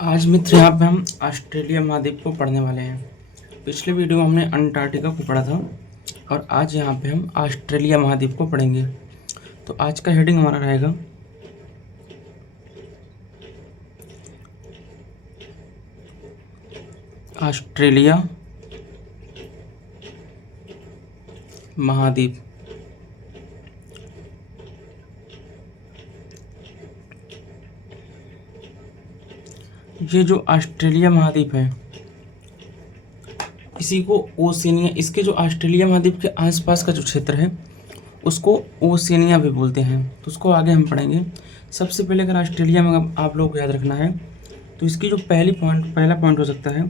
आज मित्र यहाँ पे हम ऑस्ट्रेलिया महाद्वीप को पढ़ने वाले हैं। पिछले वीडियो में हमने अंटार्कटिका को पढ़ा था और आज यहाँ पे हम ऑस्ट्रेलिया महाद्वीप को पढ़ेंगे। तो आज का हेडिंग हमारा रहेगा ऑस्ट्रेलिया महाद्वीप। ये जो ऑस्ट्रेलिया महाद्वीप है इसी को ओशिनिया, इसके जो ऑस्ट्रेलिया महाद्वीप के आसपास का जो क्षेत्र है उसको ओशिनिया भी बोलते हैं। तो उसको आगे हम पढ़ेंगे। सबसे पहले अगर ऑस्ट्रेलिया में आप लोग को याद रखना है तो इसकी जो पहला पॉइंट हो सकता है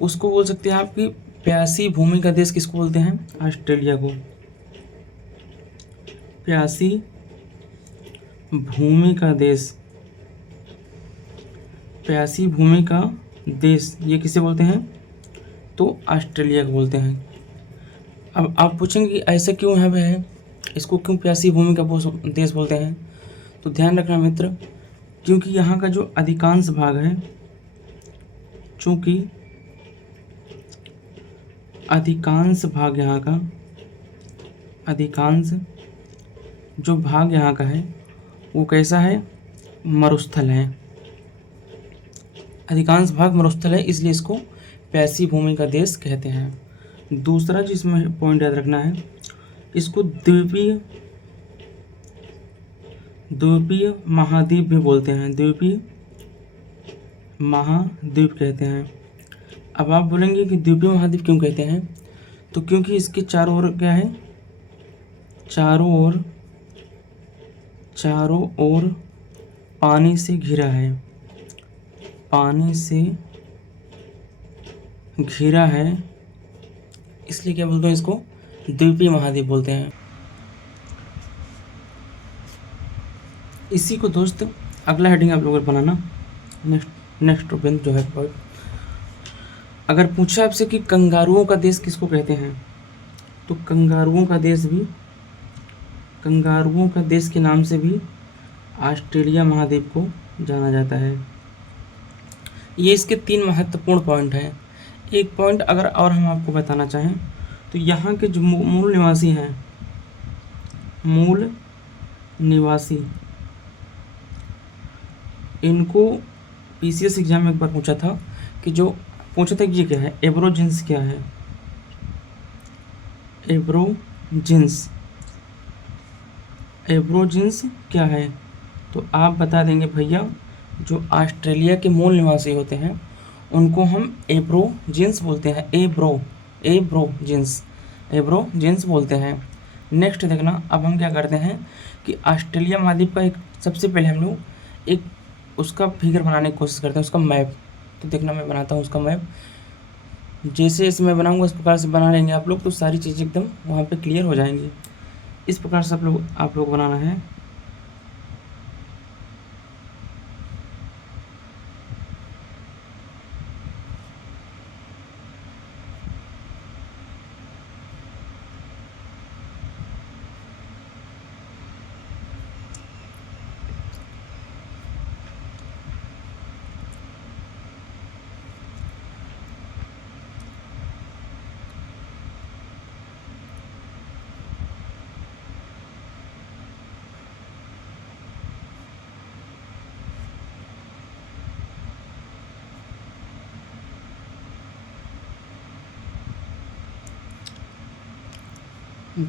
उसको बोल सकते हैं आपकी प्यासी भूमि का देश। किसको बोलते हैं? ऑस्ट्रेलिया को प्यासी भूमि का देश। प्यासी भूमि का देश ये किसे बोलते हैं? तो ऑस्ट्रेलिया को बोलते हैं। अब आप पूछेंगे कि ऐसा क्यों यहाँ पे है, इसको क्यों प्यासी भूमि का देश बोलते हैं? तो ध्यान रखना मित्र, क्योंकि यहाँ का जो अधिकांश भाग है, चूँकि अधिकांश भाग यहाँ का, अधिकांश जो भाग यहाँ का है वो कैसा है? मरुस्थल है। अधिकांश भाग मरुस्थल है, इसलिए इसको प्यासी भूमि का देश कहते हैं। दूसरा जिसमें पॉइंट याद रखना है, इसको द्वीपीय महाद्वीप भी बोलते हैं। द्वीपीय महाद्वीप कहते हैं। अब आप बोलेंगे कि द्वीपीय महाद्वीप क्यों कहते हैं? तो क्योंकि इसके चारों ओर क्या है? चारों ओर पानी से घिरा है। पानी से घिरा है, इसलिए क्या बोलते हैं? इसको द्वीपीय महाद्वीप बोलते हैं। इसी को दोस्त अगला हेडिंग आप लोगों को बनाना। नेक्स्ट बिंदु जो है पॉइंट, अगर पूछा आपसे कि कंगारुओं का देश किसको कहते हैं, तो कंगारुओं का देश के नाम से भी ऑस्ट्रेलिया महाद्वीप को जाना जाता है। ये इसके 3 महत्वपूर्ण पॉइंट हैं। एक पॉइंट अगर और हम आपको बताना चाहें तो यहाँ के जो मूल निवासी हैं, इनको पीसीएस एग्जाम में एक बार पूछा था कि ये क्या है? एब्रोजिन्स क्या है? एब्रोजिन्स क्या है? तो आप बता देंगे भैया, जो ऑस्ट्रेलिया के मूल निवासी होते हैं उनको हम एब्रोजिन्स बोलते हैं। एब्रोजिन्स बोलते हैं। नेक्स्ट देखना, अब हम क्या करते हैं कि ऑस्ट्रेलिया महाद्वीप का एक सबसे पहले हम लोग एक उसका फिगर बनाने की कोशिश करते हैं, उसका मैप। तो देखना मैं बनाता हूँ उसका मैप। जैसे इसमें बनाऊंगा इस प्रकार से बना लेंगे आप लोग, तो सारी चीज़ें एकदम वहाँ पे क्लियर हो जाएंगी। इस प्रकार से आप लोग बनाना है।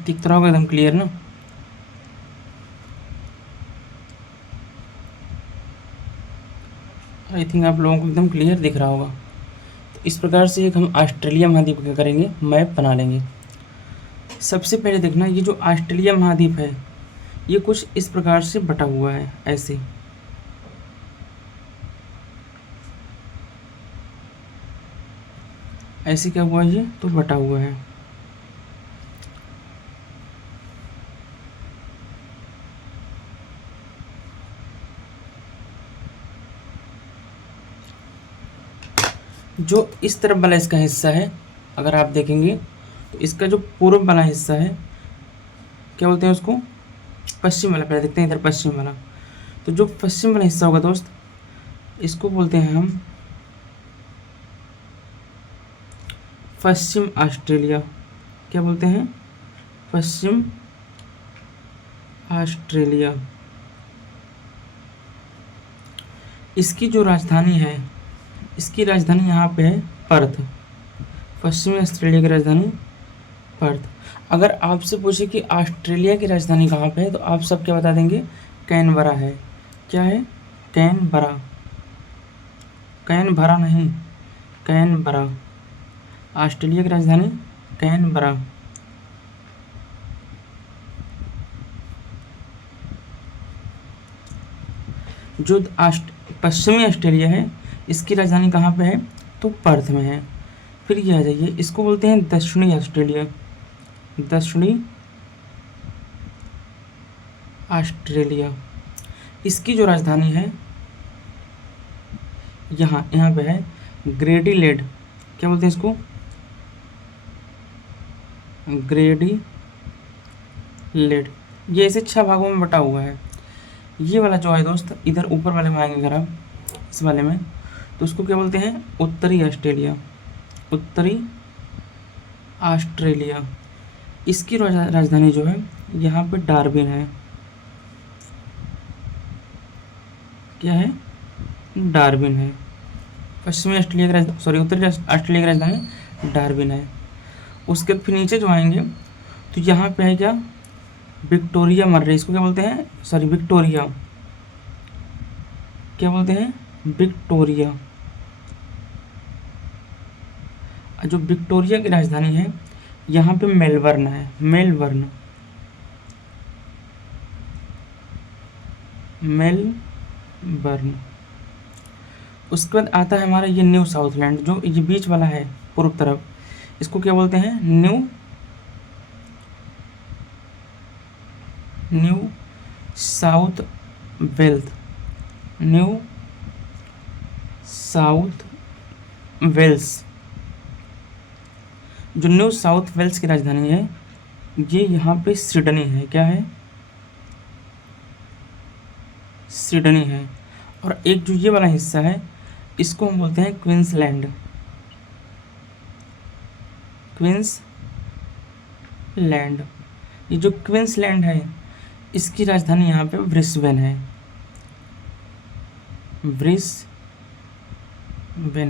दिख रहा होगा एकदम क्लियर ना? आई थिंक आप लोगों को एकदम क्लियर दिख रहा होगा। तो इस प्रकार से एक हम ऑस्ट्रेलिया महाद्वीप का करेंगे, मैप बना लेंगे। सबसे पहले देखना, ये जो ऑस्ट्रेलिया महाद्वीप है ये कुछ इस प्रकार से बटा हुआ है। ऐसे क्या हुआ? ये तो बटा हुआ है। जो इस तरफ वाला इसका हिस्सा है, अगर आप देखेंगे तो इसका जो पूर्व वाला हिस्सा है क्या बोलते हैं उसको? पश्चिम वाला। पहले देखते हैं इधर पश्चिम वाला। तो जो पश्चिम वाला हिस्सा होगा दोस्त, इसको बोलते हैं हम पश्चिम ऑस्ट्रेलिया। क्या बोलते हैं? पश्चिम ऑस्ट्रेलिया। इसकी जो राजधानी है, इसकी राजधानी यहाँ पे है पर्थ। पश्चिमी ऑस्ट्रेलिया की राजधानी पर्थ। अगर आपसे पूछे कि ऑस्ट्रेलिया की राजधानी कहाँ पे है, तो आप सब क्या बता देंगे? कैनबरा है। क्या है? कैनबरा। कैनबरा नहीं, कैनबरा। ऑस्ट्रेलिया की राजधानी कैनबरा। जो पश्चिमी ऑस्ट्रेलिया है, इसकी राजधानी कहाँ पे है? तो पर्थ में है। फिर ये आ जाइए, इसको बोलते हैं दक्षिणी ऑस्ट्रेलिया। दक्षिणी ऑस्ट्रेलिया। इसकी जो राजधानी है यहाँ पे है ग्रेडीलेड। क्या बोलते हैं इसको? ग्रेडीलेड। ये ऐसे 6 भागों में बटा हुआ है। ये वाला जो है दोस्त, इधर ऊपर वाले में आएंगे अगर आप इस वाले में, तो उसको क्या बोलते हैं? उत्तरी ऑस्ट्रेलिया। उत्तरी ऑस्ट्रेलिया। इसकी राजधानी जो है यहाँ पे डार्विन है। क्या है? डार्विन है। पश्चिमी ऑस्ट्रेलिया की उत्तरी ऑस्ट्रेलिया की राजधानी डार्विन है। उसके फिर नीचे जो आएंगे तो यहाँ पे है क्या? विक्टोरिया मर्रे। इसको क्या बोलते हैं? विक्टोरिया। क्या बोलते हैं? विक्टोरिया। जो विक्टोरिया की राजधानी है यहाँ पे मेलबर्न है। मेलबर्न। उसके बाद आता है हमारा ये न्यू साउथलैंड, जो ये बीच वाला है पूर्व तरफ, इसको क्या बोलते हैं? New South Wales. New South Wales. जो न्यू साउथ वेल्स की राजधानी है ये यहाँ पे सिडनी है। क्या है? सिडनी है। और एक जो ये वाला हिस्सा है इसको हम बोलते हैं क्वींसलैंड। क्वींसलैंड। ये जो क्वींसलैंड है इसकी राजधानी यहाँ पे ब्रिस्बेन है। ब्रिस्बेन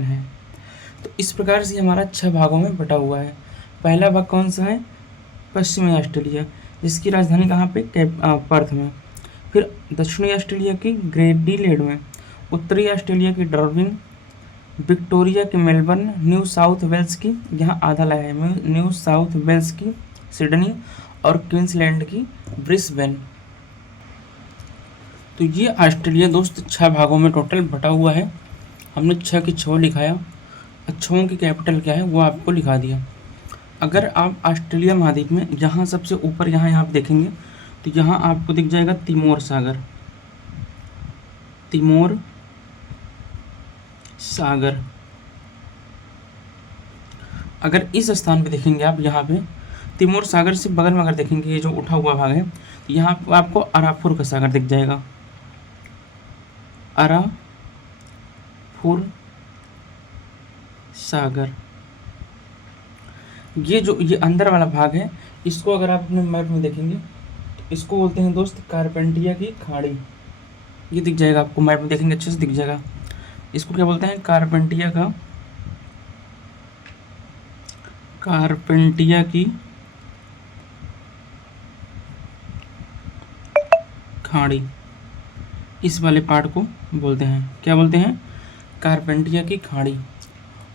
है। तो इस प्रकार से हमारा 6 भागों में बटा हुआ है। पहला भाग कौन सा है? पश्चिमी ऑस्ट्रेलिया, जिसकी राजधानी कहाँ पे? पर्थ में। फिर दक्षिणी ऑस्ट्रेलिया की ग्रेडीलेड में, उत्तरी ऑस्ट्रेलिया की डार्विन, विक्टोरिया की मेलबर्न, न्यू साउथ वेल्स की यहाँ आधा लाया है, न्यू साउथ वेल्स की सिडनी, और क्वींसलैंड की ब्रिस्बेन। तो ये ऑस्ट्रेलिया दोस्त 6 भागों में टोटल बटा हुआ है। हमने 6 की 6 लिखाया। 6 की कैपिटल क्या है वो आपको लिखा दिया। अगर आप ऑस्ट्रेलिया महाद्वीप में जहाँ सबसे ऊपर यहाँ आप देखेंगे तो यहाँ आपको दिख जाएगा तिमोर सागर। तिमोर सागर। अगर इस स्थान पे देखेंगे आप, यहाँ पे तिमोर सागर से बगल में अगर देखेंगे ये जो उठा हुआ भाग है, तो यहाँ पर आपको अराफुर का सागर दिख जाएगा। अराफुर सागर। ये अंदर वाला भाग है, इसको अगर आप अपने मैप में देखेंगे तो इसको बोलते हैं दोस्त कारपेंटिया की खाड़ी। ये दिख जाएगा आपको, मैप में देखेंगे अच्छे से दिख जाएगा। इसको क्या बोलते हैं? कारपेंटिया की खाड़ी। इस वाले पार्ट को बोलते हैं, क्या बोलते हैं? कारपेंटिया की खाड़ी।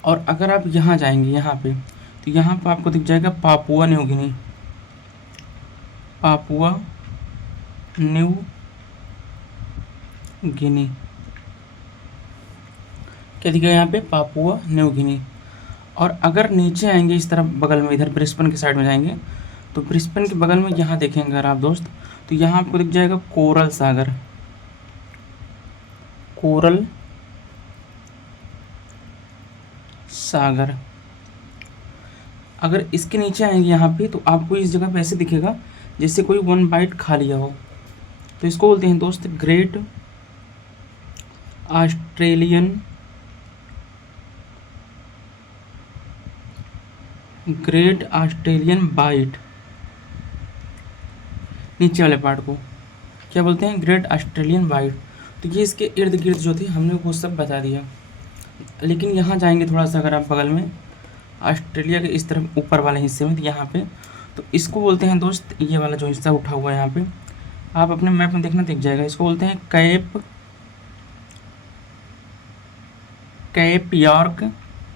और अगर आप यहाँ जाएंगे यहाँ पे, तो यहाँ पर आपको दिख जाएगा Papua New Guinea. Papua New Guinea. क्या दिखेगा यहाँ पे? Papua New Guinea. और अगर नीचे आएंगे इस तरफ बगल में, इधर ब्रिस्बेन के साइड में जाएंगे, तो ब्रिस्बेन के बगल में यहाँ देखेंगे अगर आप दोस्त, तो यहाँ आपको दिख जाएगा कोरल सागर। कोरल सागर। अगर इसके नीचे आएंगे यहाँ पे, तो आपको इस जगह पे ऐसे दिखेगा जैसे कोई 1 बाइट खा लिया हो, तो इसको बोलते हैं दोस्त Great Australian Great Australian Bight, नीचे वाले पार्ट को क्या बोलते हैं, ग्रेट ऑस्ट्रेलियन वाइट। तो ये इसके इर्द गिर्द जो थी हमने वो सब बता दिया। लेकिन यहाँ जाएंगे थोड़ा सा, अगर आप बगल में ऑस्ट्रेलिया के इस तरफ ऊपर वाले हिस्से में, तो यहाँ पे तो इसको बोलते हैं दोस्त, ये वाला जो हिस्सा उठा हुआ है यहाँ पे, आप अपने मैप में देखना दिख जाएगा, इसको बोलते हैं कैप यॉर्क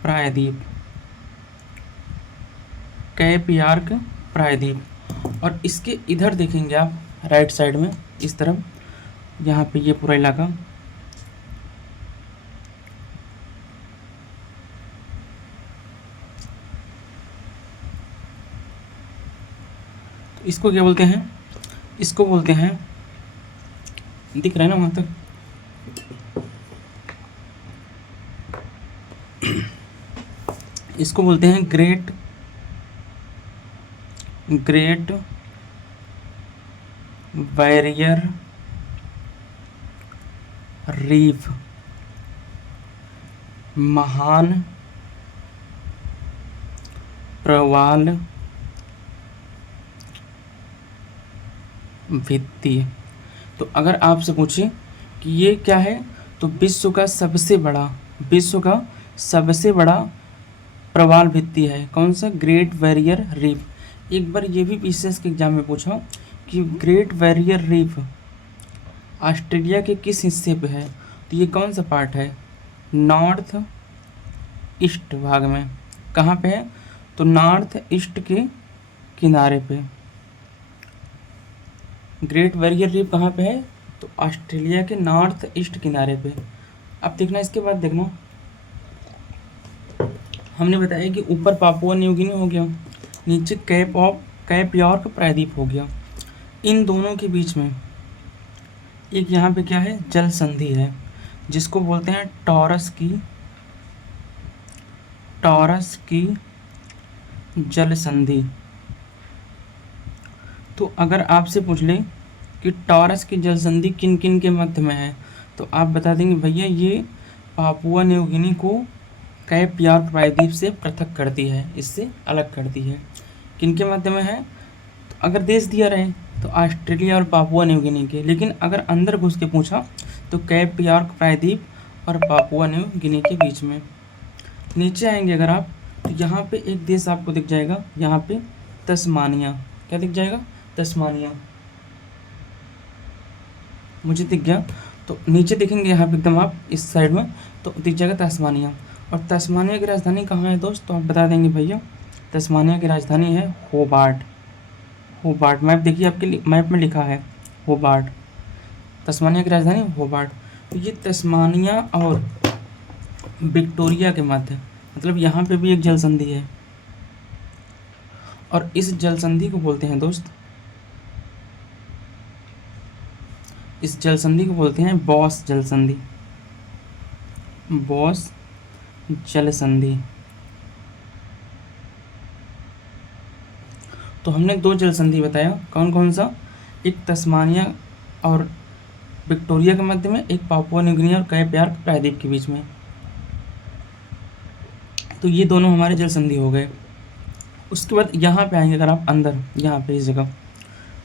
प्रायद्वीप, कैप यॉर्क प्रायद्वीप। और इसके इधर देखेंगे आप राइट साइड में इस तरफ, यहाँ पे ये पूरा इलाका, तो इसको क्या बोलते हैं, इसको बोलते हैं, दिख रहा है ना वहाँ तक, इसको बोलते हैं ग्रेट बैरियर रीफ, महान प्रवाल भित्ति। तो अगर आपसे पूछे कि ये क्या है, तो विश्व का सबसे बड़ा प्रवाल भित्ति है, कौन सा, ग्रेट बैरियर रीफ। एक बार ये भी पीसीएस के एग्जाम में पूछा कि ग्रेट बैरियर रीफ ऑस्ट्रेलिया के किस हिस्से पे है, तो ये कौन सा पार्ट है, नॉर्थ ईस्ट भाग में। कहाँ पे है, तो नॉर्थ ईस्ट के किनारे पे। ग्रेट बैरियर रीफ कहाँ पे है, तो ऑस्ट्रेलिया के नॉर्थ ईस्ट किनारे पे। अब देखना, इसके बाद देखना, हमने बताया कि ऊपर पापुआ न्यू गिनी हो गया, नीचे कैप यॉर्क प्रायद्वीप हो गया। इन दोनों के बीच में एक यहाँ पे क्या है, जल संधि है, जिसको बोलते हैं टॉरस की जल संधि। तो अगर आपसे पूछ ले कि टॉरस की जल संधि किन किन के मध्य में है, तो आप बता देंगे भैया ये पापुआ न्यू गिनी को कैप यॉर्क प्रायद्वीप से पृथक करती है, इससे अलग करती है। किन के मध्य में है, तो अगर देश दिया रहे तो ऑस्ट्रेलिया और पापुआ न्यू गिनी के, लेकिन अगर अंदर घुस के पूछा तो कैप यॉर्क प्रायद्वीप और पापुआ न्यू गिनी के बीच में। नीचे आएंगे अगर आप, तो यहाँ पे एक देश आपको दिख जाएगा, यहाँ पे तस्मानिया, क्या दिख जाएगा, तस्मानिया, मुझे दिख गया। तो नीचे देखेंगे यहाँ पे एकदम आप इस साइड में, तो दिख जाएगा तस्मानिया। और तस्मानिया की राजधानी कहाँ है दोस्त, तो आप बता देंगे भैया तस्मानिया की राजधानी है होबार्ट। मैप देखिए आपके मैप में लिखा है होबार्ट, तस्मानिया की राजधानी होबार्ट। तो ये तस्मानिया और विक्टोरिया के मध्य, मतलब यहाँ पे भी एक जल संधि है, और इस जल संधि को बोलते हैं दोस्त, इस जल संधि को बोलते हैं बॉस जल संधि, बॉस जल संधि। तो हमने दो जल संधि बताया, कौन कौन सा, एक तस्मानिया और विक्टोरिया के मध्य में, एक पापुआ न्यू गिनी और कैप यॉर्क प्रायद्वीप के बीच में। तो ये दोनों हमारे जल संधि हो गए। उसके बाद यहाँ पे आएंगे अगर आप अंदर, यहाँ पे इस जगह,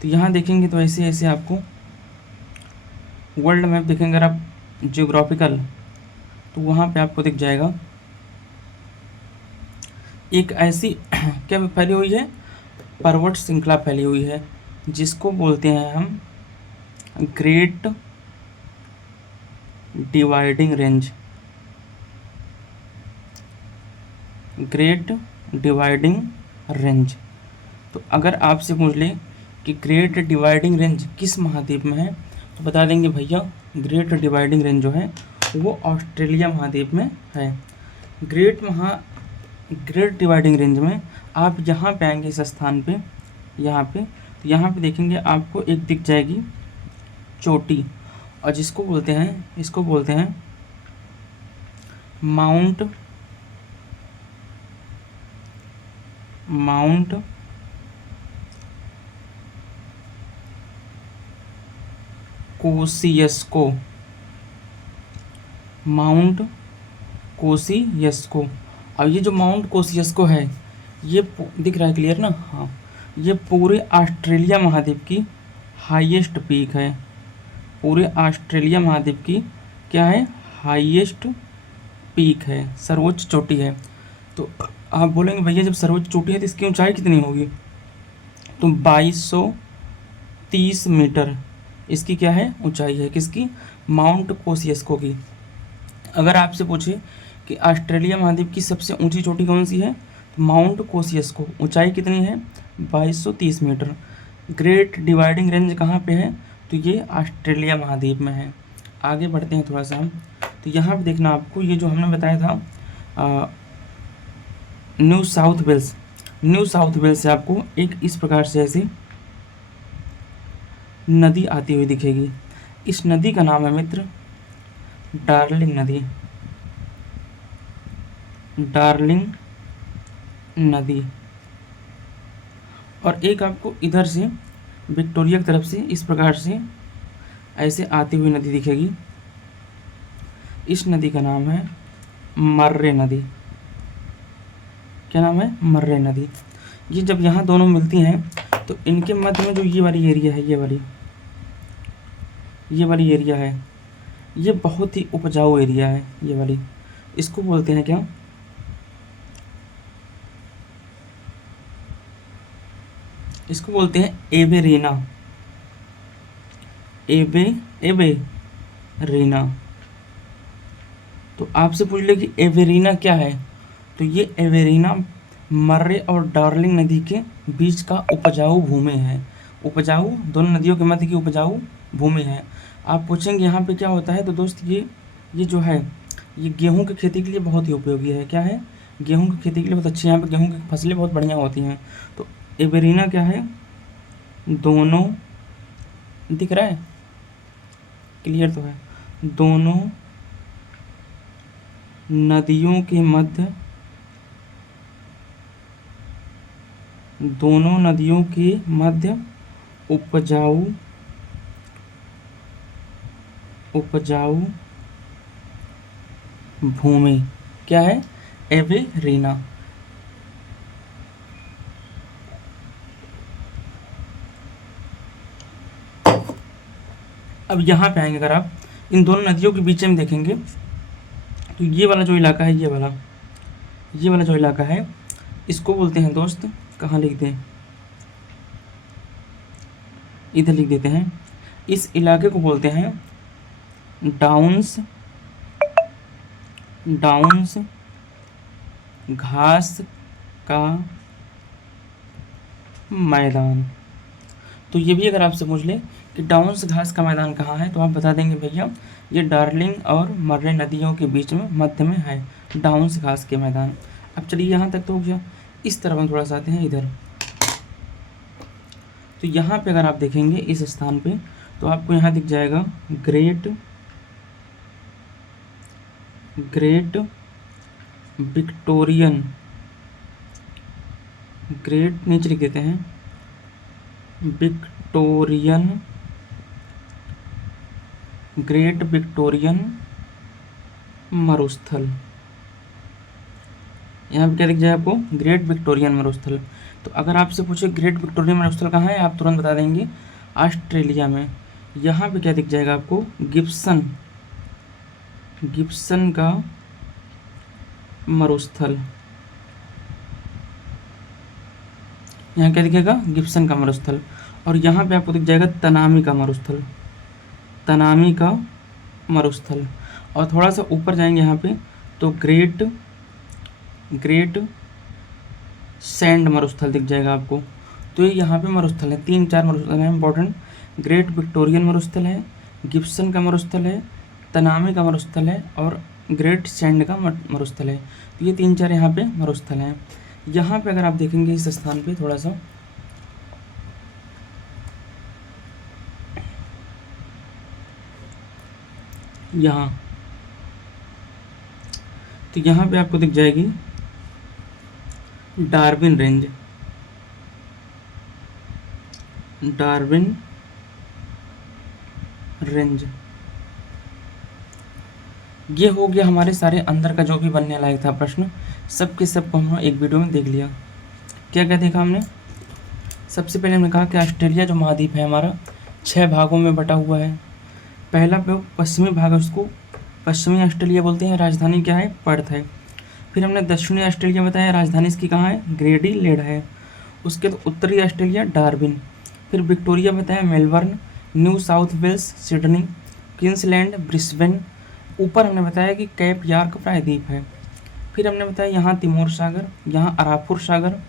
तो यहाँ देखेंगे तो ऐसे ऐसे आपको वर्ल्ड मैप देखेंगे अगर आप जियोग्राफिकल, तो वहाँ पे आपको दिख जाएगा एक ऐसी क्या फैली हुई है, पर्वत श्रृंखला फैली हुई है, जिसको बोलते हैं हम great dividing range, great dividing range. तो अगर आपसे पूछ ले कि ग्रेट डिवाइडिंग रेंज किस महाद्वीप में है, तो बता देंगे भैया ग्रेट डिवाइडिंग रेंज जो है वो ऑस्ट्रेलिया महाद्वीप में है। ग्रेट डिवाइडिंग रेंज में आप यहाँ पे आएंगे इस स्थान पे, यहाँ पे, तो यहाँ पे देखेंगे आपको एक दिख जाएगी चोटी, और जिसको बोलते हैं, इसको बोलते हैं माउंट कोसियस्को, माउंट कोसियस्को। अब ये जो माउंट कोसियस्को है ये दिख रहा है क्लियर ना? हाँ, ये पूरे ऑस्ट्रेलिया महाद्वीप की हाईएस्ट पीक है। पूरे ऑस्ट्रेलिया महाद्वीप की क्या है? हाईएस्ट पीक है, सर्वोच्च चोटी है। तो आप बोलेंगे भैया जब सर्वोच्च चोटी है तो इसकी ऊंचाई कितनी होगी? तो 2230 मीटर इसकी क्या है? ऊंचाई है। किसकी? माउंट कोसियस्को की। अगर आपसे पूछे कि ऑस्ट्रेलिया महाद्वीप की सबसे ऊंची चोटी कौन सी है, तो माउंट कोसियस्को। ऊंचाई कितनी है? 2230 मीटर। ग्रेट डिवाइडिंग रेंज कहाँ पे है? तो ये ऑस्ट्रेलिया महाद्वीप में है। आगे बढ़ते हैं थोड़ा सा हम। तो यहाँ पे देखना आपको, ये जो हमने बताया था New South Wales, New South Wales से आपको एक इस प्रकार से ऐसी नदी आती हुई दिखेगी। इस नदी का नाम है मित्र डार्लिंग नदी। डार्लिंग नदी। और एक आपको इधर से विक्टोरिया की तरफ से इस प्रकार से ऐसे आती हुई नदी दिखेगी। इस नदी का नाम है मर्रे नदी। क्या नाम है? मर्रे नदी। ये जब यहाँ दोनों मिलती हैं तो इनके मध्य में जो ये वाली एरिया है, ये वाली एरिया है, ये बहुत ही उपजाऊ एरिया है। ये वाली, इसको बोलते हैं क्या? इसको बोलते हैं एवेरीना। एवेरीना। तो आपसे पूछ ले कि एवेरीना क्या है, तो ये एवेरीना मर्रे और डार्लिंग नदी के बीच का उपजाऊ भूमि है। उपजाऊ, दोनों नदियों के मध्य की उपजाऊ भूमि है। आप पूछेंगे यहाँ पे क्या होता है, तो दोस्त ये जो है ये गेहूं की खेती के लिए बहुत ही उपयोगी है। क्या है? गेहूं की खेती के लिए बहुत अच्छी, यहाँ पे गेहूं की फसलें बहुत बढ़िया होती हैं। तो एवेरीना क्या है? दोनों, दिख रहा है? क्लियर तो है? दोनों नदियों के मध्य, दोनों नदियों के मध्य उपजाऊ भूमि क्या है? एवेरीना। अब यहाँ पे आएंगे, अगर आप इन दोनों नदियों के बीच में देखेंगे तो ये वाला जो इलाका है, ये वाला जो इलाका है, इसको बोलते हैं दोस्त, कहाँ लिख दें? इधर लिख देते हैं। इस इलाके को बोलते हैं डाउन्स घास का मैदान। तो ये भी अगर आपसे पूछ ले कि डाउन्स घास का मैदान कहाँ है, तो आप बता देंगे भैया ये डार्लिंग और मर्रे नदियों के बीच में मध्य में है डाउन्स घास के मैदान। अब चलिए यहाँ तक तो हो गया। इस तरफ हम थोड़ा सा आते हैं इधर। तो यहाँ पे अगर आप देखेंगे इस स्थान पे, तो आपको यहाँ दिख जाएगा ग्रेट विक्टोरियन, ग्रेट नीचे लिख देते हैं, ग्रेट विक्टोरियन मरुस्थल। यहाँ पे क्या दिख जाए आपको? ग्रेट विक्टोरियन मरुस्थल। तो अगर आपसे पूछे ग्रेट विक्टोरियन मरुस्थल कहाँ है, आप तुरंत बता देंगे ऑस्ट्रेलिया में। यहाँ पे क्या दिख जाएगा आपको? गिब्सन का मरुस्थल। यहाँ क्या दिखेगा? गिब्सन का मरुस्थल। और यहाँ पे आपको दिख जाएगा तनामी का मरुस्थल। और थोड़ा सा ऊपर जाएंगे यहाँ पे तो ग्रेट सैंड मरुस्थल दिख जाएगा आपको। तो ये यहाँ पे मरुस्थल है, 3-4 मरुस्थल है इंपॉर्टेंट। ग्रेट विक्टोरियन मरुस्थल है, गिब्सन का मरुस्थल है, तनामी का मरुस्थल है और ग्रेट सैंड का मरुस्थल है। तो ये 3-4 यहाँ पे मरुस्थल हैं। यहाँ पे अगर आप देखेंगे इस स्थान पे थोड़ा सा, यहाँ, तो यहाँ पे आपको दिख जाएगी डार्विन रेंज। ये हो गया हमारे सारे अंदर का जो भी बनने लायक था प्रश्न, सब के सब को हम एक वीडियो में देख लिया। क्या क्या देखा हमने? सबसे पहले हमने कहा कि ऑस्ट्रेलिया जो महाद्वीप है हमारा 6 भागों में बटा हुआ है। पहला पश्चिमी भाग है, उसको पश्चिमी ऑस्ट्रेलिया बोलते हैं, राजधानी क्या है? पर्थ है। फिर हमने दक्षिणी ऑस्ट्रेलिया बताया, राजधानी इसकी कहाँ है? ग्रेडीलेड है। उसके बाद उत्तरी ऑस्ट्रेलिया डार्विन। फिर विक्टोरिया बताया Melbourne, New South Wales Sydney, Queensland Brisbane. ऊपर हमने बताया कि कैप यार्क प्रायद्वीप है। फिर हमने बताया यहाँ तिमोर सागर, यहाँ अराफुर सागर,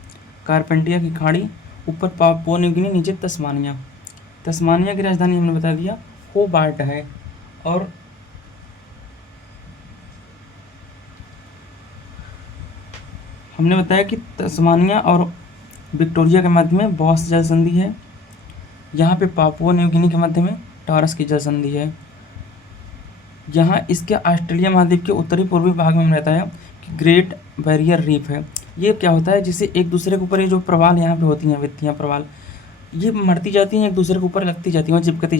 कारपेंटिया की खाड़ी, ऊपर पापुआ न्यू गिनी, नीचे तस्मानिया। तस्मानिया की राजधानी हमने बता दिया होबार्ट है। और हमने बताया कि तस्मानिया और विक्टोरिया के मध्य में बॉस जल संधि है। यहाँ पे पापुआ न्यू गिनी के मध्य में टॉरस की जल संधि है। यहाँ इसके ऑस्ट्रेलिया महाद्वीप के उत्तरी पूर्वी भाग में हमने बताया कि ग्रेट बैरियर रीफ है। ये क्या होता है, जिससे एक दूसरे के ऊपर ये जो प्रवाल यहाँ पे होती हैं, वित्तियाँ प्रवाल, ये मरती जाती हैं, एक दूसरे के ऊपर लगती जाती हैं, चिपकती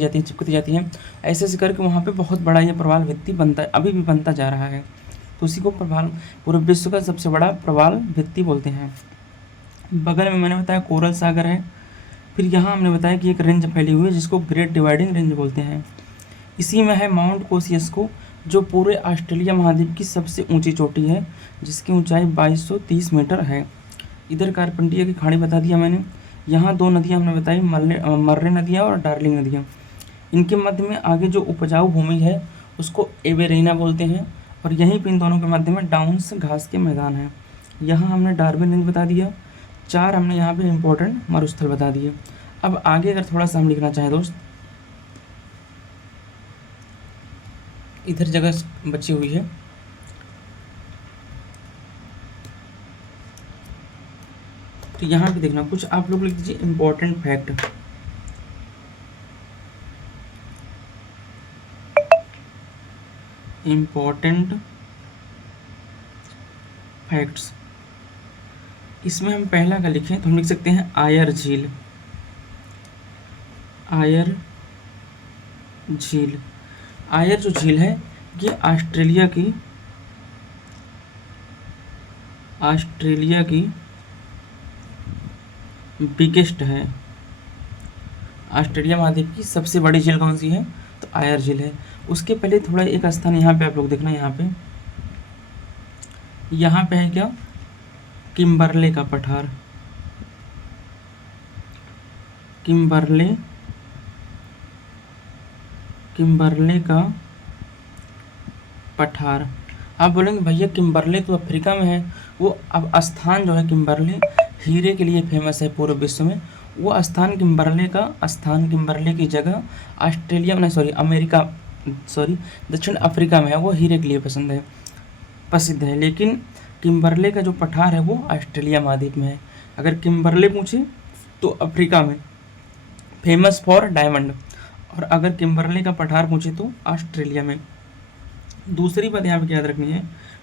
जाती हैं। ऐसे ऐसे करके वहाँ पे बहुत बड़ा ये प्रवाल भित्ति बनता है, अभी भी बनता जा रहा है। तो उसी को प्रवाल, पूरे विश्व का सबसे बड़ा प्रवाल भित्ति बोलते हैं। बगल में मैंने बताया कोरल सागर है। फिर यहाँ हमने बताया कि एक रेंज फैली हुई है जिसको ग्रेट डिवाइडिंग रेंज बोलते हैं। इसी में है माउंट कोसियस्को, जो पूरे ऑस्ट्रेलिया महाद्वीप की सबसे ऊंची चोटी है, जिसकी ऊंचाई 2230 मीटर है। इधर कारपेंटिया की खाड़ी बता दिया मैंने। यहाँ 2 नदियाँ हमने बताई, मर्रे नदियाँ और डार्लिंग नदियाँ। इनके मध्य में आगे जो उपजाऊ भूमि है उसको एवेरेना बोलते हैं, और यहीं पर इन दोनों के मध्य में डाउन्स घास के मैदान हैं। यहाँ हमने डार्विन रेंज बता दिया। 4 हमने यहाँ पे इम्पोर्टेंट मरुस्थल बता दिए। अब आगे अगर थोड़ा सा हम लिखना चाहें दोस्त, इधर जगह बची हुई है, तो यहाँ पे देखना कुछ आप लोग लिख दीजिए इम्पोर्टेंट फैक्ट। Important facts. इसमें हम पहला का लिखें तो हम लिख सकते हैं आयर झील। आयर झील, आयर जो झील है ये ऑस्ट्रेलिया की बिगेस्ट है। ऑस्ट्रेलिया महाद्वीप की सबसे बड़ी झील कौन सी है? तो आयर झील है। उसके पहले थोड़ा एक स्थान यहाँ पे आप लोग देखना, यहाँ पे है क्या? किम्बरले का पठार। किम्बरले का पठार। आप बोलेंगे भैया किम्बरले तो अफ्रीका में है। वो अब स्थान जो है किम्बरले हीरे के लिए फेमस है पूरे विश्व में। वो स्थान किम्बरले की जगह ऑस्ट्रेलिया में दक्षिण अफ्रीका में है। वो हीरे के लिए प्रसिद्ध है। लेकिन किम्बरले का जो पठार है वो ऑस्ट्रेलिया महाद्वीप में है। अगर किम्बरले पूछे तो अफ्रीका में, फेमस फॉर डायमंड। और अगर किम्बरले का पठार पूछे तो ऑस्ट्रेलिया में। दूसरी बात यहाँ पे याद रखनी है,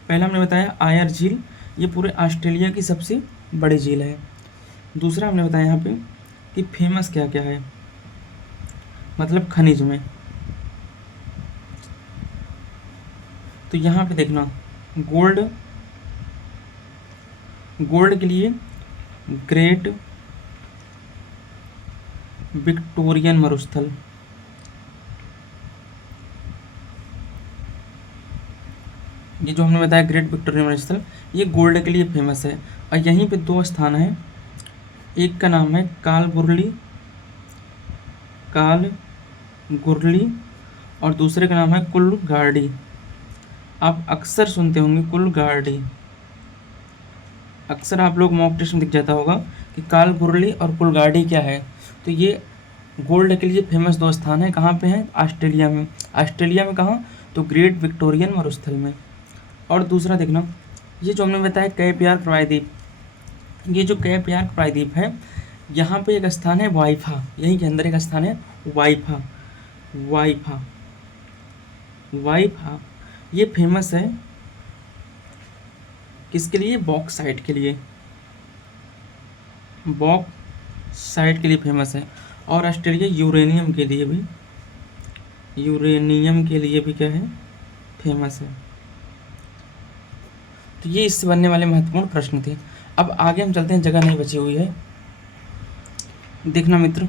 पहला हमने बताया आयर झील ये पूरे ऑस्ट्रेलिया की सबसे बड़ी झील है। दूसरा हमने बताया यहाँ पे कि फेमस क्या क्या है, मतलब खनिज में। तो यहाँ पे देखना गोल्ड के लिए ग्रेट विक्टोरियन मरुस्थल, ये जो हमने बताया ग्रेट विक्टोरियन मरुस्थल, ये गोल्ड के लिए फेमस है। और यहीं पे 2 स्थान हैं, एक का नाम है कालगुरली और दूसरे का नाम है कुलगार्डी। आप अक्सर सुनते होंगे कुलगार्डी, अक्सर आप लोग मॉक टेस्ट में दिख जाता होगा कि कालगुरली और कुलगार्डी क्या है। तो ये गोल्ड के लिए फेमस 2 स्थान है। कहाँ पे हैं? ऑस्ट्रेलिया में। ऑस्ट्रेलिया में कहाँ? तो ग्रेट विक्टोरियन मरुस्थल में। और दूसरा देखना, ये जो हमने बताया कैप यार्क प्रायद्वीप, ये जो कैप यार्क प्रायद्वीप है यहाँ पे एक स्थान है वाइफा, यहीं के अंदर एक स्थान है वाइफा। ये फेमस है किसके लिए? बॉक्साइट के लिए, बॉक्साइट के लिए फेमस है। और ऑस्ट्रेलिया यूरेनियम के लिए भी क्या है? फेमस है। तो ये इससे बनने वाले महत्वपूर्ण प्रश्न थे। अब आगे हम चलते हैं, जगह नहीं बची हुई है। देखना मित्र,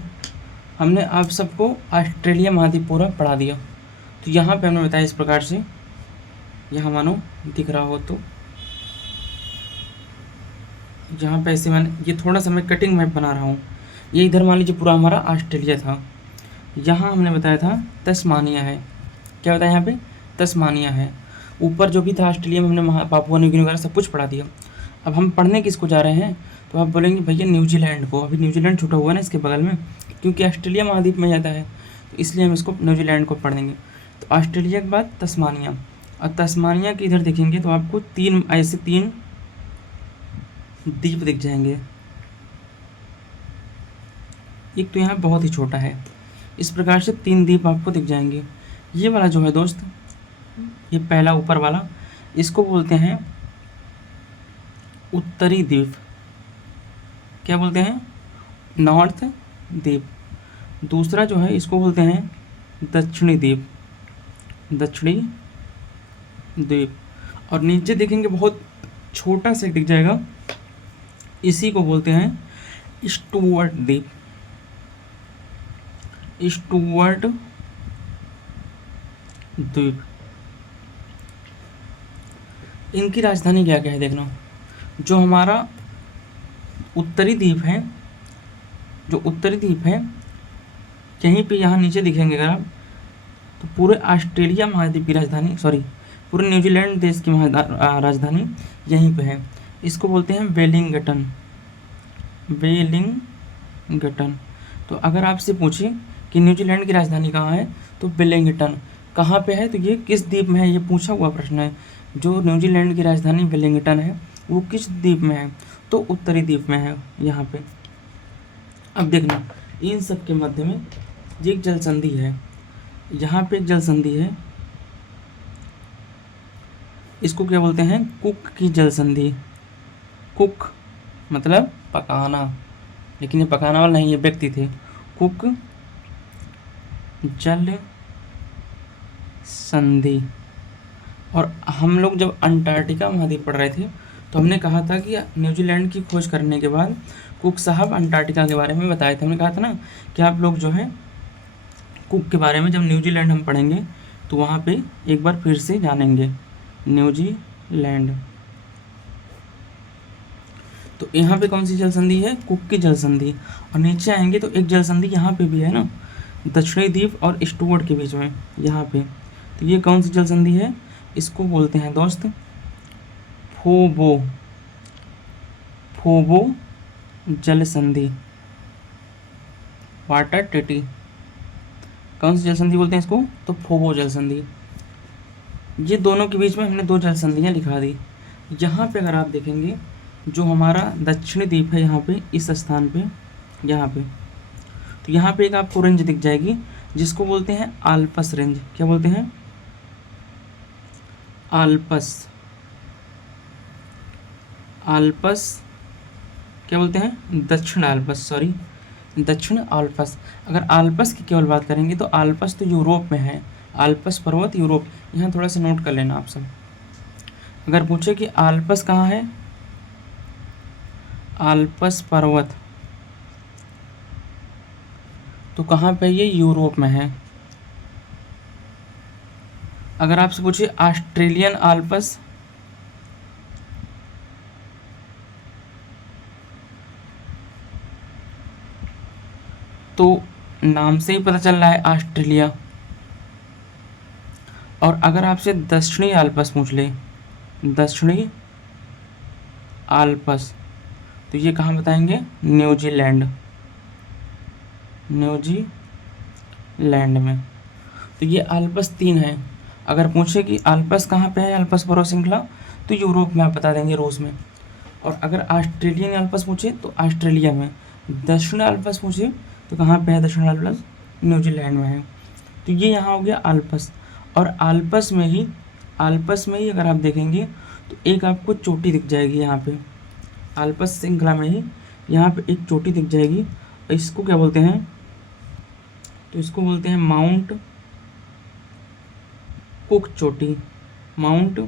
हमने आप सबको ऑस्ट्रेलिया महाद्वीप पूरा पढ़ा दिया। तो यहाँ पे हमने बताया इस प्रकार से, यहाँ मानो दिख रहा हो तो यहाँ पे ऐसे मैंने ये थोड़ा सा मैं कटिंग मैप बना रहा हूँ। ये इधर मान लीजिए पूरा हमारा ऑस्ट्रेलिया था। यहाँ हमने बताया था तस्मानिया है। क्या बताया यहाँ पे? तस्मानिया है। ऊपर जो भी था ऑस्ट्रेलिया में हमने पापुआ न्यू गिनी वगैरह सब कुछ पढ़ा दिया। अब हम पढ़ने किसको जा रहे हैं? तो आप बोलेंगे भैया न्यूजीलैंड को। अभी न्यूजीलैंड छूटा हुआ है ना इसके बगल में, क्योंकि ऑस्ट्रेलिया महाद्वीप में जाता है, तो इसलिए हम इसको न्यूजीलैंड को पढ़ देंगे। तो ऑस्ट्रेलिया के बाद तस्मानिया, और तस्मानिया के इधर देखेंगे तो आपको तीन द्वीप दिख जाएंगे। एक तो यहाँ बहुत ही छोटा है, इस प्रकार से 3 द्वीप आपको दिख जाएंगे। ये वाला जो है दोस्त, ये पहला ऊपर वाला, इसको बोलते हैं उत्तरी द्वीप। क्या बोलते हैं? नॉर्थ द्वीप। दूसरा जो है इसको बोलते हैं दक्षिणी द्वीप, दक्षिणी द्वीप। और नीचे देखेंगे बहुत छोटा सा दिख जाएगा, इसी को बोलते हैं स्टुअर्ट द्वीप, स्टुअर्ट द्वीप। इनकी राजधानी क्या क्या है देखना। जो हमारा उत्तरी द्वीप है, जो उत्तरी द्वीप है, यहीं पे यहाँ नीचे दिखेंगे अगर आप, तो पूरे ऑस्ट्रेलिया महाद्वीप की राजधानी, पूरे न्यूजीलैंड देश की राजधानी यहीं पे है। इसको बोलते हैं वेलिंगटन, वेलिंगटन। तो अगर आपसे पूछे कि न्यूजीलैंड की राजधानी कहाँ है, तो वेलिंगटन। कहाँ पे है? तो ये किस द्वीप में है, ये पूछा हुआ प्रश्न है। जो न्यूजीलैंड की राजधानी वेलिंगटन है वो किस द्वीप में है? तो उत्तरी द्वीप में है यहाँ पे। अब देखना, इन सब के मध्य में एक जल संधि है, यहाँ पे एक जल संधि है, इसको क्या बोलते हैं? कुक की जल संधि। कुक मतलब पकाना, लेकिन ये पकाना वाला नहीं, ये व्यक्ति थे। कुक जल संधि। और हम लोग जब अंटार्कटिका महाद्वीप पढ़ रहे थे तो हमने कहा था कि न्यूजीलैंड की खोज करने के बाद कुक साहब अंटार्कटिका के बारे में बताए थे। हमने कहा था ना कि आप लोग जो है कुक के बारे में जब न्यूजीलैंड हम पढ़ेंगे तो वहाँ पे एक बार फिर से जानेंगे, न्यूजीलैंड। तो यहाँ पे कौन सी जल संधि है? कुक की जल संधि। और नीचे आएंगे तो एक जल संधि यहाँ पे भी है ना, दक्षिणी द्वीप और स्टुअर्ट के बीच में, यहाँ पे। तो ये कौन सी जल संधि है? इसको बोलते हैं दोस्त फोबो, फोबो जल संधि, वाटर ट्रीटी। कौन सी जल संधि बोलते हैं इसको? तो फोबो जल संधि। ये दोनों के बीच में हमने 2 जल संधियाँ लिखा दी। यहाँ पे अगर आप देखेंगे, जो हमारा दक्षिणी द्वीप है यहाँ पे, इस स्थान पे, यहाँ पे, तो यहाँ पे एक आपको रेंज दिख जाएगी जिसको बोलते हैं आल्पस रेंज। क्या बोलते हैं? Alps, Alps. क्या बोलते हैं? दक्षिण आल्पस, दक्षिण आल्पस। अगर आल्पस की केवल बात करेंगे तो आल्पस तो यूरोप में है, आल्पस पर्वत यूरोप। यहाँ थोड़ा सा नोट कर लेना आप सब। अगर पूछे कि आल्पस कहाँ है, आल्पस पर्वत, तो कहाँ पे? ये यूरोप में है। अगर आपसे पूछे ऑस्ट्रेलियन आल्पस, तो नाम से ही पता चल रहा है ऑस्ट्रेलिया। और अगर आपसे दक्षिणी आल्पस पूछ ले, दक्षिणी आल्पस, तो ये कहाँ बताएंगे? न्यूजीलैंड, न्यूजीलैंड में। तो ये आल्पस 3 है। अगर पूछे कि आल्पस कहाँ पे है, आल्पस पर्वत श्रृंखला, तो यूरोप में आप बता देंगे, रूस में। और अगर ऑस्ट्रेलियन आल्पस पूछे तो ऑस्ट्रेलिया में। दक्षिण आल्पस पूछे तो कहाँ पे है दक्षिण आल्पस? न्यूजीलैंड में है। तो ये यहाँ हो गया आल्पस। और आल्पस में ही अगर आप देखेंगे तो एक आपको चोटी दिख जाएगी यहाँ पे, आल्पस श्रृंखला में ही यहाँ पे एक चोटी दिख जाएगी। इसको क्या बोलते हैं? तो इसको बोलते हैं माउंट कुक चोटी, माउंट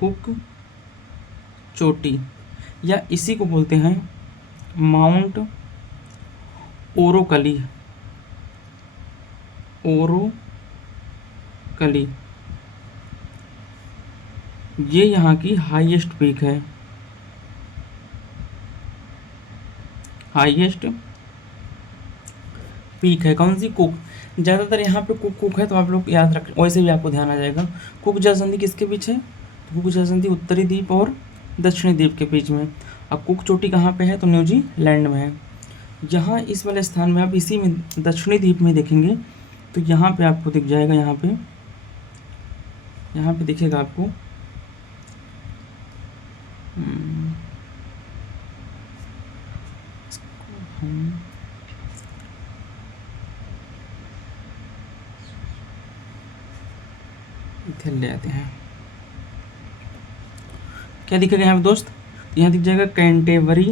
कुक चोटी, या इसी को बोलते हैं माउंट ओरोकली। ओरोकली ये यहाँ की हाईएस्ट पीक है, हाईएस्ट पीक है। कौन सी? कुक। ज़्यादातर यहाँ पे कुक है, तो आप लोग याद रख, वैसे भी आपको ध्यान आ जाएगा। कुक जलसंधि किसके बीच है? तो कुक जलसंधि उत्तरी द्वीप और दक्षिणी द्वीप के बीच में। अब कुक चोटी कहाँ पे है? तो न्यूजीलैंड में है। यहाँ इस वाले स्थान में आप इसी में दक्षिणी द्वीप में देखेंगे तो यहाँ पे आपको दिख जाएगा, यहाँ पे दिखेगा आपको इधर ले आते हैं, क्या दिखेगा यहाँ पे दोस्त? यहाँ दिख जाएगा कैंटेबरी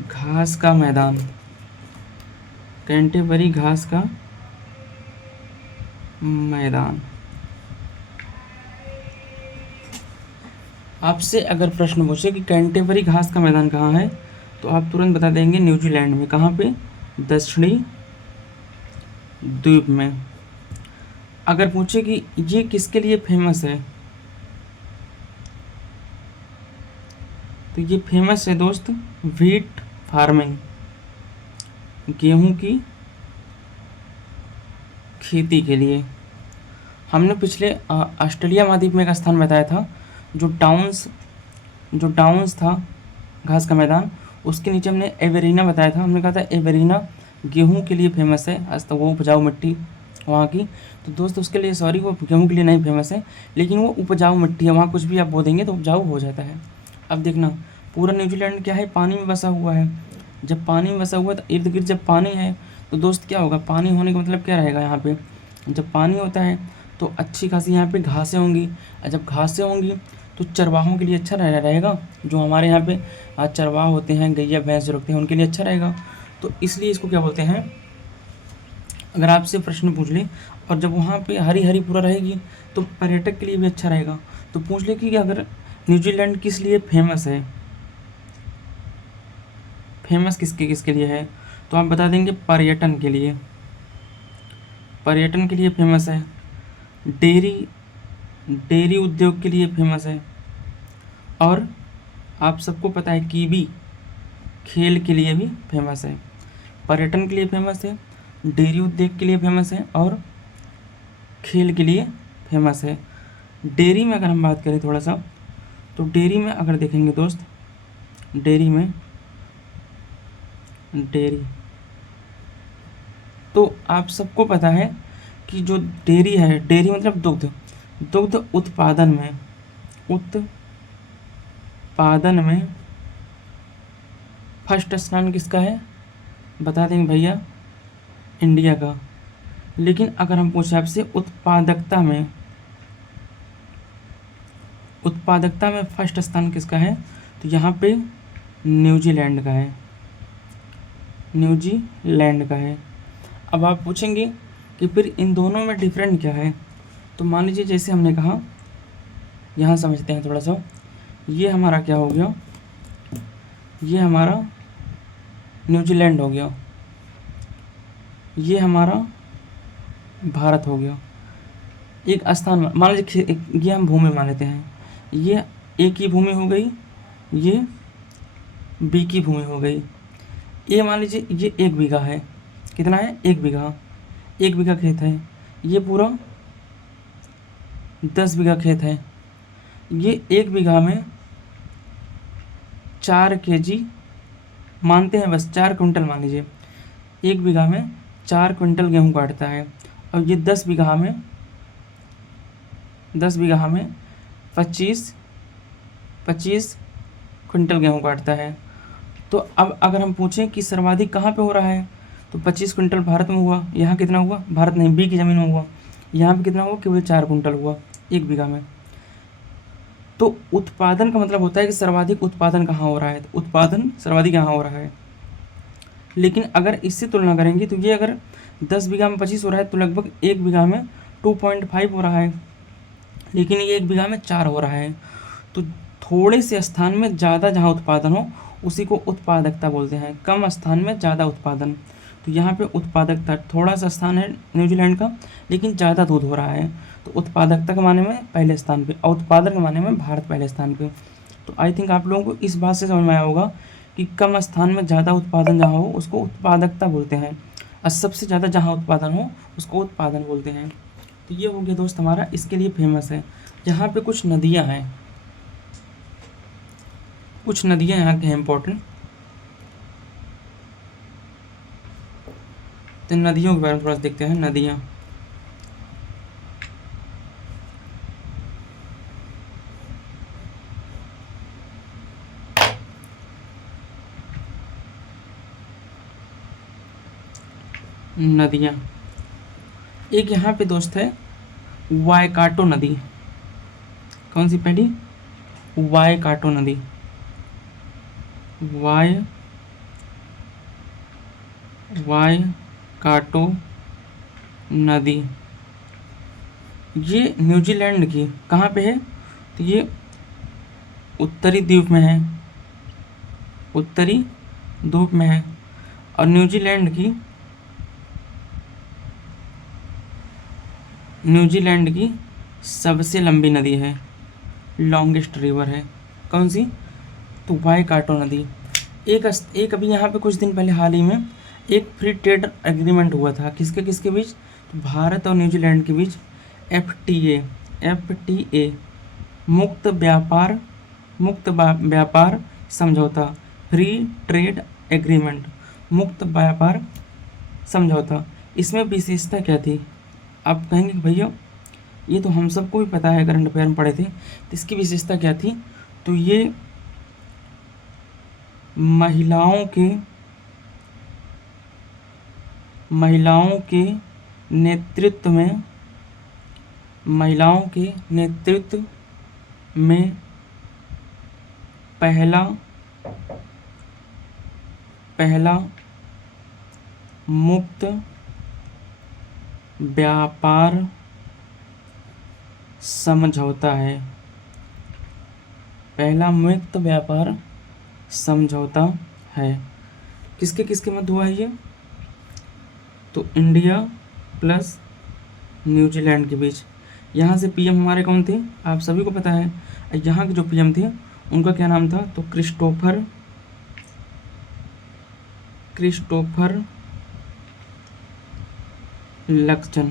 घास का मैदान, कैंटेबरी घास का मैदान। आपसे अगर प्रश्न पूछे कि कैंटेबरी घास का मैदान कहाँ है, तो आप तुरंत बता देंगे न्यूजीलैंड में। कहाँ पे? दक्षिणी द्वीप में। अगर पूछे कि ये किसके लिए फेमस है, तो ये फेमस है दोस्त व्हीट फार्मिंग, गेहूं की खेती के लिए। हमने पिछले ऑस्ट्रेलिया महाद्वीप में एक स्थान बताया था, जो डाउन्स था घास का मैदान, उसके नीचे हमने एवेरिना बताया था। हमने कहा था एवेरिना गेहूं के लिए फेमस है, आज तो वो उपजाऊ मिट्टी वहाँ की। तो दोस्त उसके लिए सॉरी, वो गेहूं के लिए नहीं फेमस है, लेकिन वो उपजाऊ मिट्टी है, वहाँ कुछ भी आप बो देंगे तो उपजाऊ हो जाता है। अब देखना, पूरा न्यूजीलैंड क्या है? पानी में बसा हुआ है। जब पानी में बसा हुआ है तो इर्द गिर्द जब पानी है तो दोस्त क्या होगा? पानी होने का मतलब क्या रहेगा? यहाँ पे जब पानी होता है तो अच्छी खासी यहाँ पे घासें होंगी, और जब घासें होंगी तो चरवाहों के लिए अच्छा रहेगा। जो हमारे यहाँ पे चरवाह होते हैं, गैया भैंस जो रखते हैं, उनके लिए अच्छा रहेगा। तो इसलिए इसको क्या बोलते हैं, अगर आपसे प्रश्न पूछ ले, और जब वहाँ पे हरी हरी पूरा रहेगी तो पर्यटक के लिए भी अच्छा रहेगा। तो पूछ ले कि अगर न्यूजीलैंड किस लिए फेमस है, फेमस किसके लिए है, तो आप बता देंगे पर्यटन के लिए। पर्यटन के लिए फेमस है, डेयरी उद्योग के लिए फेमस है, और आप सबको पता है कीवी खेल के लिए भी फेमस है। पर्यटन के लिए फेमस है, डेयरी उद्योग के लिए फेमस है, और खेल के लिए फेमस है। डेयरी में अगर हम बात करें थोड़ा सा, तो डेयरी में अगर देखेंगे दोस्त, डेयरी तो आप सबको पता है कि जो डेयरी है, डेयरी मतलब दुग्ध उत्पादन में फर्स्ट स्थान किसका है? बता देंगे भैया, इंडिया का। लेकिन अगर हम पूछें आपसे उत्पादकता में फर्स्ट स्थान किसका है, तो यहाँ पे न्यूजीलैंड का है। अब आप पूछेंगे कि फिर इन दोनों में डिफरेंट क्या है, तो मान लीजिए जैसे हमने कहा, यहाँ समझते हैं थोड़ा सा। ये हमारा क्या हो गया? ये हमारा न्यूजीलैंड हो गया, ये हमारा भारत हो गया। एक स्थान मान लीजिए, ये हम भूमि मान लेते हैं, ये ए की भूमि हो गई, ये बी की भूमि हो गई। ये मान लीजिए ये 1 बीघा है, कितना है? 1 बीघा, 1 बीघा खेत है। ये पूरा 10 बीघा खेत है। ये 1 बीघा में 4 kg मानते हैं, बस 4 कुंटल मान लीजिए। 1 बीघा में 4 कुंटल गेहूँ काटता है, और ये 10 बीघा में 25 कुंटल गेहूँ काटता है। तो अब अगर हम पूछें कि सर्वाधिक कहाँ पे हो रहा है, तो 25 कुंटल भारत में हुआ। यहाँ कितना हुआ? भारत नहीं, बी की ज़मीन में हुआ। यहाँ पे कितना हुआ? केवल 4 कुंटल हुआ 1 बीघा में। तो उत्पादन का मतलब होता है कि सर्वाधिक उत्पादन कहाँ हो रहा है, तो उत्पादन सर्वाधिक यहाँ हो रहा है। लेकिन अगर इससे तुलना करेंगे तो ये अगर 10 बीघा में 25 हो रहा है तो लगभग 1 बीघा में 2.5 हो रहा है, लेकिन ये 1 बीघा में 4 हो रहा है। तो थोड़े से स्थान में ज़्यादा जहाँ उत्पादन हो उसी को उत्पादकता बोलते हैं, कम स्थान में ज़्यादा उत्पादन। तो यहाँ पे उत्पादकता, थोड़ा सा स्थान है न्यूजीलैंड का लेकिन ज़्यादा दूध हो रहा है, तो उत्पादकता के माने में पहले स्थान पे और उत्पादन के माने में भारत पहले स्थान पे। तो आई थिंक आप लोगों को इस बात से समझ में आया होगा कि कम स्थान में ज़्यादा उत्पादन जहाँ हो उसको उत्पादकता बोलते हैं, और सबसे ज़्यादा जहाँ उत्पादन हो उसको उत्पादन बोलते हैं। तो ये हो गया दोस्त हमारा, इसके लिए फेमस है। यहाँ पे कुछ नदियाँ हैं, कुछ नदियाँ यहाँ के हैं इम्पोर्टेंट, तो नदियों के बारे में थोड़ा सा देखते हैं। नदियाँ, नदियाँ एक यहाँ पे दोस्त है वायकाटो नदी। कौन सी पहली? वायकाटो नदी। वायकाटो नदी, ये न्यूजीलैंड की कहाँ पे है? तो ये उत्तरी द्वीप में है, उत्तरी द्वीप में है। और न्यूजीलैंड की सबसे लंबी नदी है, लॉन्गेस्ट रिवर है। कौन सी? तो वायकाटो नदी। एक अभी यहाँ पे कुछ दिन पहले हाल ही में एक फ्री ट्रेड एग्रीमेंट हुआ था, किसके किसके बीच? तो भारत और न्यूजीलैंड के बीच FTA मुक्त व्यापार समझौता, फ्री ट्रेड एग्रीमेंट, मुक्त व्यापार समझौता। इसमें विशेषता क्या थी? आप कहेंगे कि भैया ये तो हम सबको भी पता है, करंट अफेयर में पढ़े थे, तो इसकी विशेषता क्या थी? तो ये महिलाओं के नेतृत्व में पहला मुक्त व्यापार समझौता है, पहला मुक्त व्यापार समझौता है। किसके किसके मध्य हुआ है ये? तो इंडिया प्लस न्यूजीलैंड के बीच। यहाँ से पीएम हमारे कौन थे? आप सभी को पता है। यहाँ के जो पीएम थे उनका क्या नाम था? तो क्रिस्टोफर लक्सन।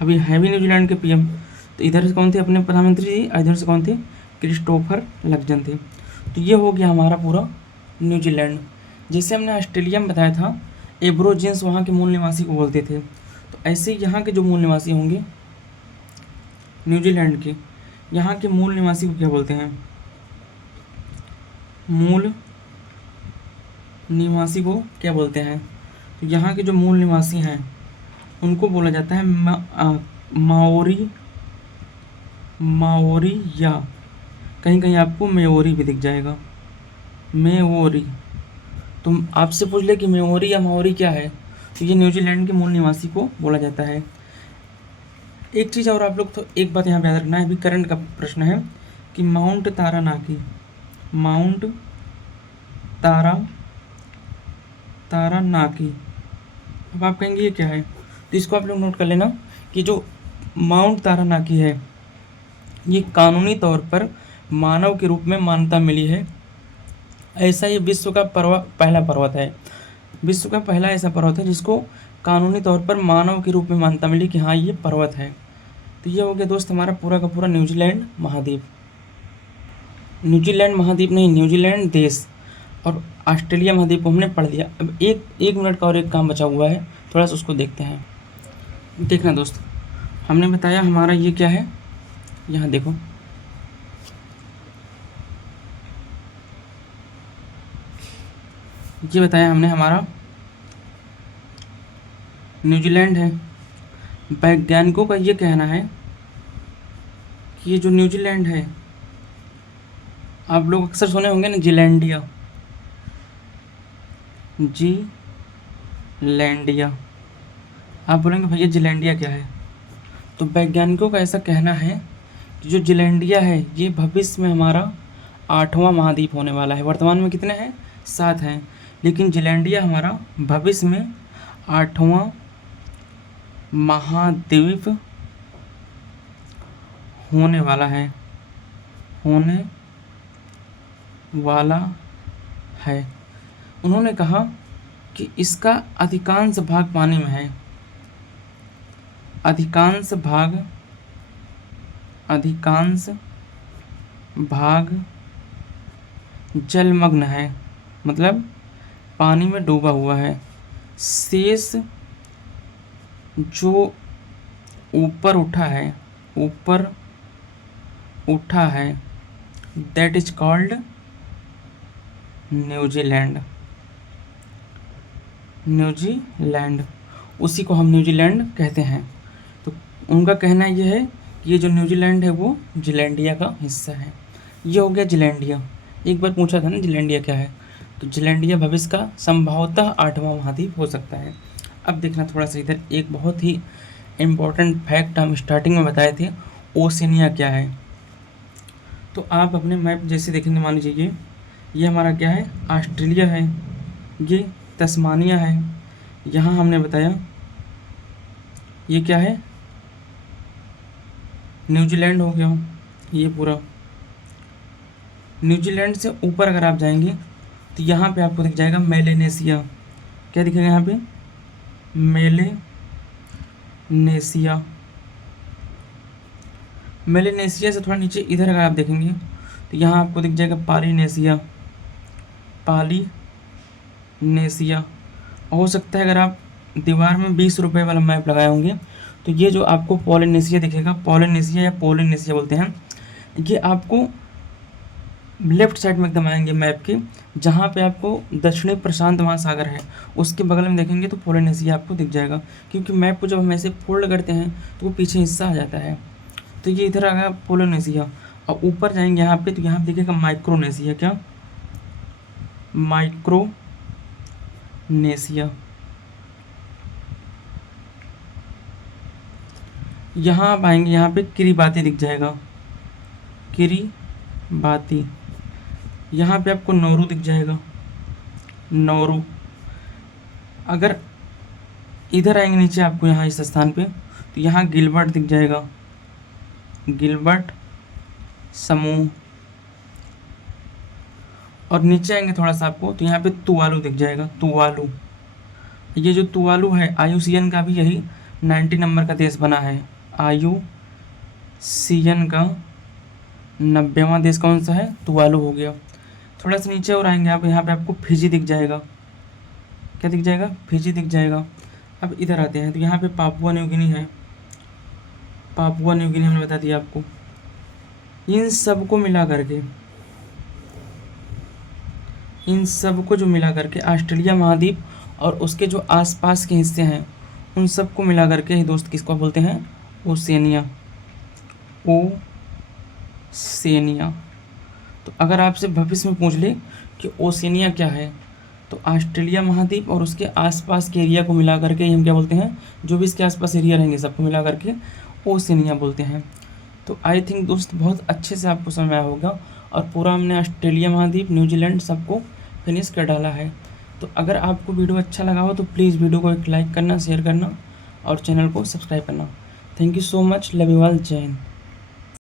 अभी है भी न्यूजीलैंड के पीएम, तो इधर से कौन थे अपने प्रधानमंत्री जी, इधर से कौन थे? क्रिस्टोफर लक्सन थे। तो ये हो गया हमारा पूरा न्यूजीलैंड। जैसे हमने ऑस्ट्रेलिया में बताया था एब्रोजिन्स वहाँ के मूल निवासी को बोलते थे, तो ऐसे ही यहाँ के जो मूल निवासी होंगे न्यूजीलैंड के, यहाँ के मूल निवासी को क्या बोलते हैं? मूल निवासी को क्या बोलते हैं? तो यहाँ के जो मूल निवासी हैं उनको बोला जाता है माओरी, या कहीं कहीं आपको मेओरी भी दिख जाएगा, मेओरी। तुम आपसे पूछ ले कि मेओरी या माओरी क्या है, तो ये न्यूजीलैंड के मूल निवासी को बोला जाता है। एक चीज़ और आप लोग तो एक बात यहाँ पे याद रखना है, अभी करंट का प्रश्न है कि माउंट तारानाकी, अब आप कहेंगे ये क्या है? तो इसको आप लोग नोट कर लेना कि जो माउंट तारानाकी है ये कानूनी तौर पर मानव के रूप में मान्यता मिली है। ऐसा ये विश्व का पहला पर्वत है, विश्व का पहला ऐसा पर्वत है जिसको कानूनी तौर पर मानव के रूप में मान्यता मिली कि हाँ ये पर्वत है। तो ये हो गया दोस्त हमारा पूरा का पूरा न्यूजीलैंड महाद्वीप। न्यूजीलैंड महाद्वीप नहीं, न्यूजीलैंड देश और ऑस्ट्रेलिया महाद्वीप को हमने पढ़ लिया। अब एक मिनट का और एक काम बचा हुआ है, थोड़ा सा उसको देखते हैं। देखना दोस्त, हमने बताया हमारा ये क्या है, यहाँ देखो ये बताया हमने हमारा न्यूजीलैंड है। वैज्ञानिकों का ये कहना है कि ये जो न्यूजीलैंड है, आप लोग अक्सर सुने होंगे ना जीलैंडिया, जीलैंडिया। आप बोलेंगे भैया जीलैंडिया क्या है? तो वैज्ञानिकों का ऐसा कहना है कि जो जीलैंडिया है ये भविष्य में हमारा 8वां महाद्वीप होने वाला है। वर्तमान में कितने हैं? 7 हैं, लेकिन जीलैंडिया हमारा भविष्य में 8वां महाद्वीप होने वाला है, होने वाला है। उन्होंने कहा कि इसका अधिकांश भाग पानी में है, अधिकांश भाग जलमग्न है, मतलब पानी में डूबा हुआ है। शेष जो ऊपर उठा है दैट इज कॉल्ड न्यूजीलैंड। उसी को हम न्यूजीलैंड कहते हैं। तो उनका कहना यह है कि ये जो न्यूजीलैंड है वो जीलैंडिया का हिस्सा है। ये हो गया जीलैंडिया। एक बार पूछा था ना जीलैंडिया क्या है, तो जीलैंडिया भविष्य का संभवतः 8वां महाद्वीप हो सकता है। अब देखना थोड़ा सा इधर, एक बहुत ही इम्पोर्टेंट फैक्ट हम स्टार्टिंग में बताए थे, ओशिनिया क्या है। तो आप अपने मैप जैसे देखेंगे, मान लीजिए ये हमारा क्या है, ऑस्ट्रेलिया है, ये तस्मानिया है, यहाँ हमने बताया ये क्या है, न्यूजीलैंड हो गया। ये पूरा न्यूजीलैंड से ऊपर अगर आप जाएंगे तो यहाँ पे आपको दिख जाएगा मेलेनेशिया। क्या दिखेगा यहाँ पे? मेलेनेशिया से थोड़ा नीचे इधर अगर आप देखेंगे तो यहाँ आपको दिख जाएगा पालीनेशिया। हो सकता है अगर आप दीवार में 20 रुपये वाला मैप लगाए होंगे तो ये जो आपको पॉलिनेशिया दिखेगा, पॉलिनेशिया या पोलिनेशिया बोलते हैं, ये आपको लेफ्ट साइड में एकदम आएंगे मैप के, जहाँ पे आपको दक्षिणी प्रशांत महासागर है उसके बगल में देखेंगे तो पोलिनेशिया आपको दिख जाएगा। क्योंकि मैप को जब हम ऐसे फोल्ड करते हैं तो वो पीछे हिस्सा आ जाता है। तो ये इधर आ गया पोलिनेशिया। और ऊपर जाएंगे यहाँ पे तो यहाँ दिखेगा माइक्रोनेशिया। क्या? माइक्रोनेशिया। यहाँ आप आएंगे, यहाँ पे किरिबाती दिख जाएगा, किरिबाती। यहाँ पे आपको नौरू दिख जाएगा, नौरू। अगर इधर आएंगे नीचे आपको यहाँ इस स्थान पे तो यहाँ गिलबर्ट दिख जाएगा, गिलबर्ट समूह। और नीचे आएंगे थोड़ा सा आपको तो यहाँ पे तुवालू दिख जाएगा, तुवालू। ये जो तुवालू है आईयूसीएन का भी यही 90 नंबर का देश बना है। आईयूसीएन का 90वां देश कौन सा है? तुवालू हो गया। थोड़ा सा नीचे और आएंगे आप, यहाँ पे आपको फिजी दिख जाएगा। क्या दिख जाएगा? फिजी दिख जाएगा। अब इधर आते हैं तो यहाँ पे पापुआ न्यू गिनी है, पापुआ न्यू गिनी हमने बता दिया आपको। इन सबको जो मिला करके ऑस्ट्रेलिया महाद्वीप और उसके जो आसपास के हिस्से हैं उन सबको मिला करके ही दोस्त किसको बोलते हैं? ओशिनिया। ओशिनिया। तो अगर आपसे भविष्य में पूछ ले कि ओशिनिया क्या है, तो ऑस्ट्रेलिया महाद्वीप और उसके आसपास के एरिया को मिला करके ही हम क्या बोलते हैं? जो भी इसके आसपास एरिया रहेंगे सबको मिला करके ओशिनिया बोलते हैं। तो आई थिंक दोस्त बहुत अच्छे से आपको समझ में आया होगा और पूरा हमने ऑस्ट्रेलिया महाद्वीप, न्यूजीलैंड सबको फिनिश कर डाला है। तो अगर आपको वीडियो अच्छा लगा हो तो प्लीज़ वीडियो को एक लाइक करना, शेयर करना और चैनल को सब्सक्राइब करना। Thank you so much. Love you all. जय हिंद।